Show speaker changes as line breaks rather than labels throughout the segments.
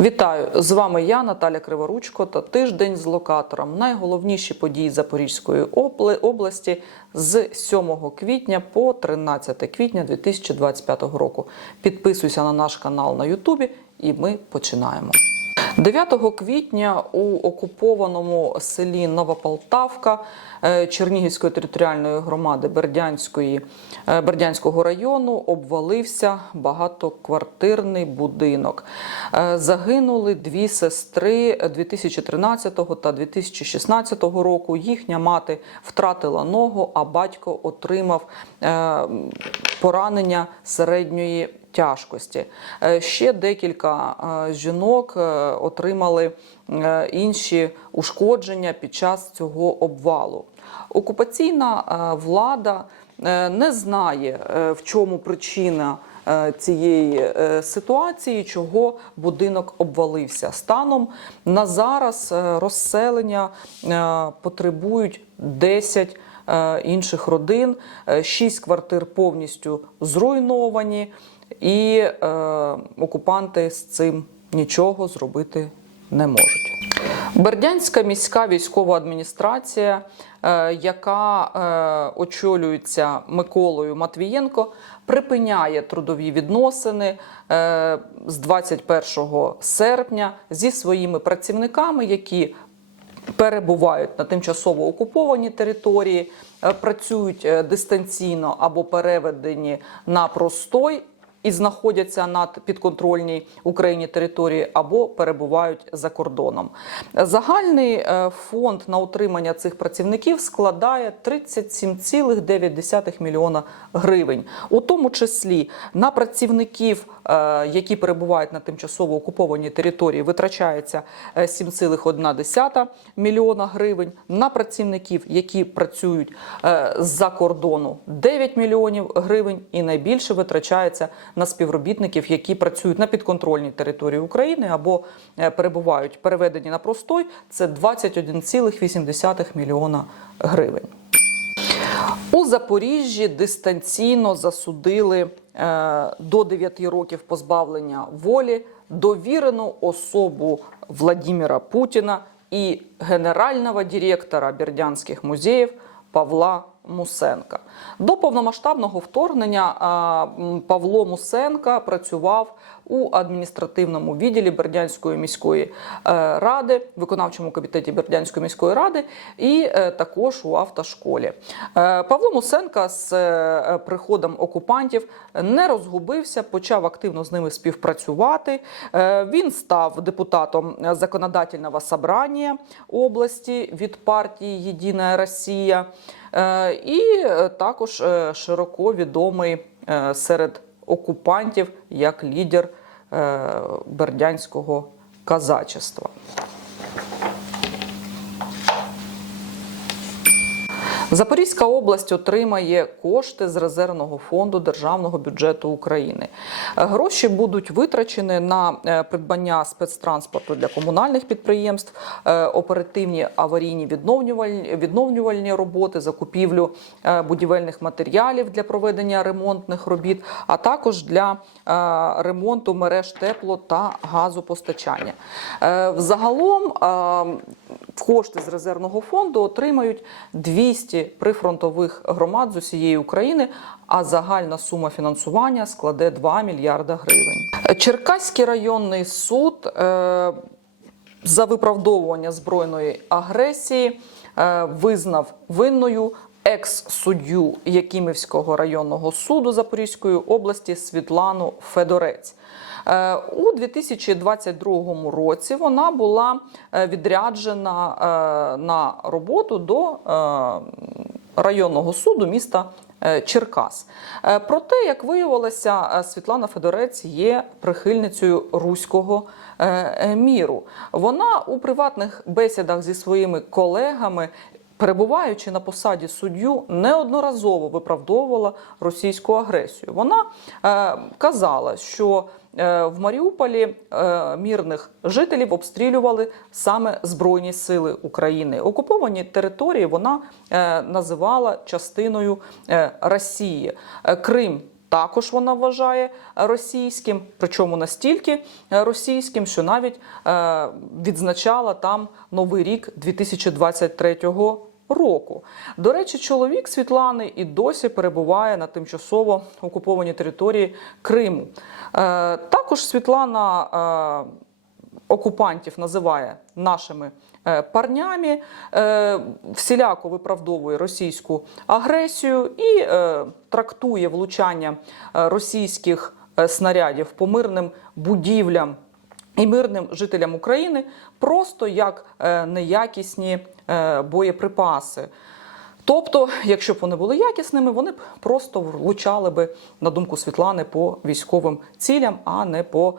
Вітаю з вами я, Наталя Криворучко, та тиждень з локатором. Найголовніші події Запорізької області з 7 квітня по 13 квітня 2025 року. Підписуйся на наш канал на Ютубі, і ми починаємо. 9 квітня у окупованому селі Новополтавка е, Чернігівської територіальної громади Бердянської, е, Бердянського району обвалився багатоквартирний будинок. Е, Загинули дві сестри 2013 та 2016 року. Їхня мати втратила ногу, а батько отримав поранення середньої тяжкості. Е, Ще декілька е, жінок е, отримали інші ушкодження під час цього обвалу. Окупаційна влада не знає, в чому причина. Цієї ситуації, чого будинок обвалився. Станом на зараз розселення потребують 10 е, інших родин, 6 квартир повністю зруйновані, і е, окупанти з цим нічого зробити не можуть. Бердянська міська військова адміністрація, е, яка е, очолюється Миколою Матвієнко, припиняє трудові відносини е, з 21 серпня зі своїми працівниками, які перебувають на тимчасово окупованій території, е, працюють е, дистанційно або переведені на простой. І знаходяться на підконтрольній Україні території або перебувають за кордоном. Загальний е, фонд на утримання цих працівників складає 37,9 мільйона гривень, у тому числі на працівників, е, які перебувають на тимчасово окупованій території, витрачається е, 7,1 мільйона гривень. На працівників, які працюють е, з-за кордону, 9 мільйонів гривень, і найбільше витрачається на співробітників, які працюють на підконтрольній території України або е, перебувають переведені на простой. Це 21,8 мільйона гривень. У Запоріжжі дистанційно засудили е, до 9 років позбавлення волі довірену особу Владимира Путіна і генерального директора Бердянських музеїв Павла Мусенка. До повномасштабного вторгнення Павло Мусенка працював у адміністративному відділі Бердянської міської е, ради, виконавчому комітеті Бердянської міської ради, і е, також у автошколі. Е, Павло Мусенка з приходом окупантів не розгубився, почав активно з ними співпрацювати. Він став депутатом законодательного собрання області від партії Єдина Росія. І е, також е, широко відомий е, серед окупантів як лідер е, бердянського казачества. Запорізька область отримає кошти з резервного фонду державного бюджету України. Гроші будуть витрачені на е, придбання спецтранспорту для комунальних підприємств, е, оперативні аварійні відновлювальні, відновлювальні роботи, закупівлю е, будівельних матеріалів для проведення ремонтних робіт, а також для ремонту мереж тепло та газопостачання. Взагалом е, кошти з резервного фонду отримають 200 прифронтових громад з усієї України, а загальна сума фінансування складе 2 мільярда гривень. Черкаський районний суд е, за виправдовування збройної агресії е, визнав винною екс-суддю Якимівського районного суду Запорізької області Світлану Федорець. Е, У 2022 році вона була е, відряджена е, на роботу до районного суду міста Черкас. Проте, як виявилося, Світлана Федорець є прихильницею руського міру. Вона у приватних бесідах зі своїми колегами. Перебуваючи на посаді суддю, неодноразово виправдовувала російську агресію. Вона е, казала, що е, в Маріуполі е, мирних жителів обстрілювали саме Збройні сили України. Окуповані території вона е, називала частиною е, Росії. Е, Крим також вона вважає російським, причому настільки е, російським, що навіть е, відзначала там новий рік 2023 року. До речі, чоловік Світлани і досі перебуває на тимчасово окупованій території Криму. Е, також Світлана. Е, окупантів називає нашими е, парнями, всіляко виправдовує російську агресію і трактує влучання російських снарядів по мирним будівлям. І мирним жителям України просто як неякісні боєприпаси. Тобто, якщо б вони були якісними, вони б просто влучали би, на думку Світлани, по військовим цілям, а не по е,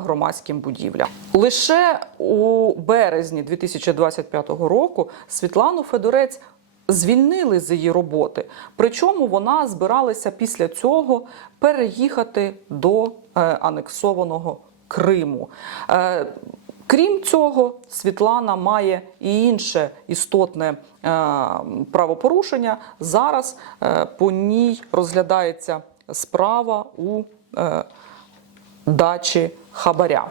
громадським будівлям. Лише у березні 2025 року Світлану Федорець звільнили з її роботи. Причому вона збиралася після цього переїхати до е, анексованого Криму. Е, Крім цього, Світлана має і інше істотне е, правопорушення. Зараз е, по ній розглядається справа у е, дачі Хабаря.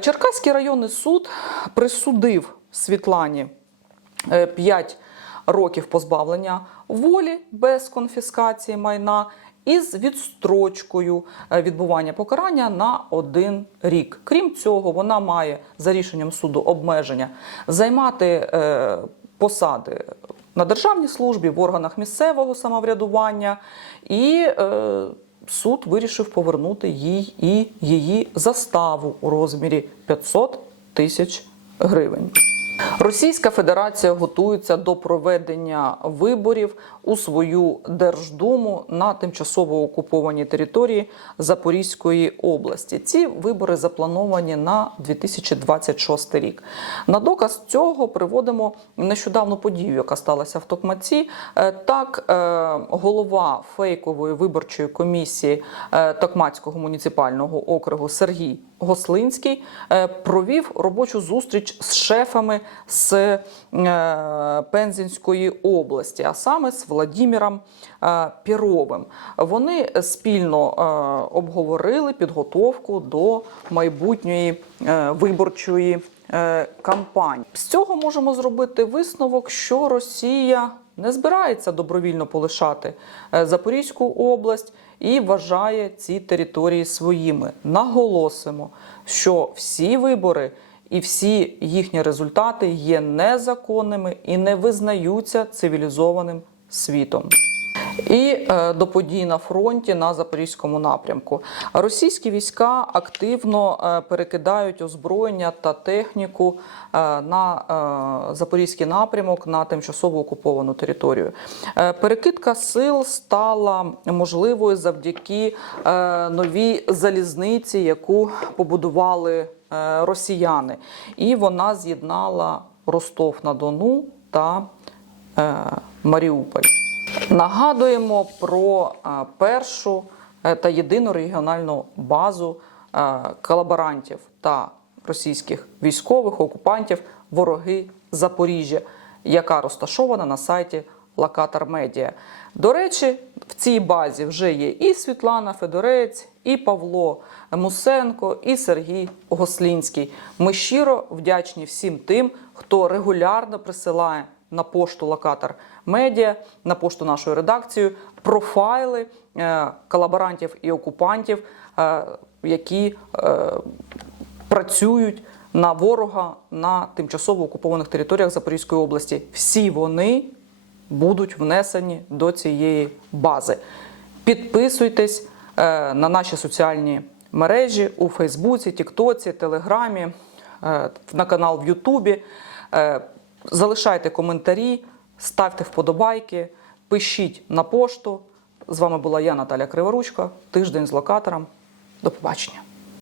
Черкаський районний суд присудив Світлані 5 років позбавлення волі без конфіскації майна із відстрочкою е, відбування покарання на один рік. Крім цього, вона має за рішенням суду обмеження займати е, посади на державній службі в органах місцевого самоврядування і. Е, Суд вирішив повернути їй і її заставу у розмірі 500 тисяч гривень. Російська Федерація готується до проведення виборів у свою Держдуму на тимчасово окупованій території Запорізької області. Ці вибори заплановані на 2026 рік. На доказ цього приводимо нещодавну подію, яка сталася в Токмаці. Е, Так, е, голова фейкової виборчої комісії е, Токмацького муніципального округу Сергій Гослинський провів робочу зустріч з шефами з е, Пензенської області, а саме з Владіміром е, Піровим. Вони спільно е, обговорили підготовку до майбутньої виборчої кампанії. З цього можемо зробити висновок, що Росія не збирається добровільно полишати Запорізьку область і вважає ці території своїми. Наголосимо, що всі вибори і всі їхні результати є незаконними і не визнаються цивілізованим світом. І е, до подій на фронті на запорізькому напрямку російські війська активно е, перекидають озброєння та техніку е, на запорізький напрямок на тимчасово окуповану територію. Перекидка сил стала можливою завдяки новій залізниці, яку побудували росіяни, і вона з'єднала Ростов на Дону та е, Маріуполь. Нагадуємо про е, першу е, та єдину регіональну базу е, колаборантів та російських військових окупантів вороги Запоріжжя, яка розташована на сайті Локатор Медіа. До речі, в цій базі вже є і Світлана Федорець, і Павло Мусенко, і Сергій Гослінський. Ми щиро вдячні всім тим, хто регулярно присилає на пошту Локатор Медіа, на пошту нашої редакції профайли е, колаборантів і окупантів, е, які е, працюють на ворога на тимчасово окупованих територіях Запорізької області. Всі вони будуть внесені до цієї бази. Підписуйтесь е, на наші соціальні мережі у Фейсбуці, Тіктоці, Телеграмі, е, на канал в Ютубі. Е, Залишайте коментарі, ставте вподобайки, пишіть на пошту. З вами була я, Наталя Криворучко. Тиждень з локатором. До побачення.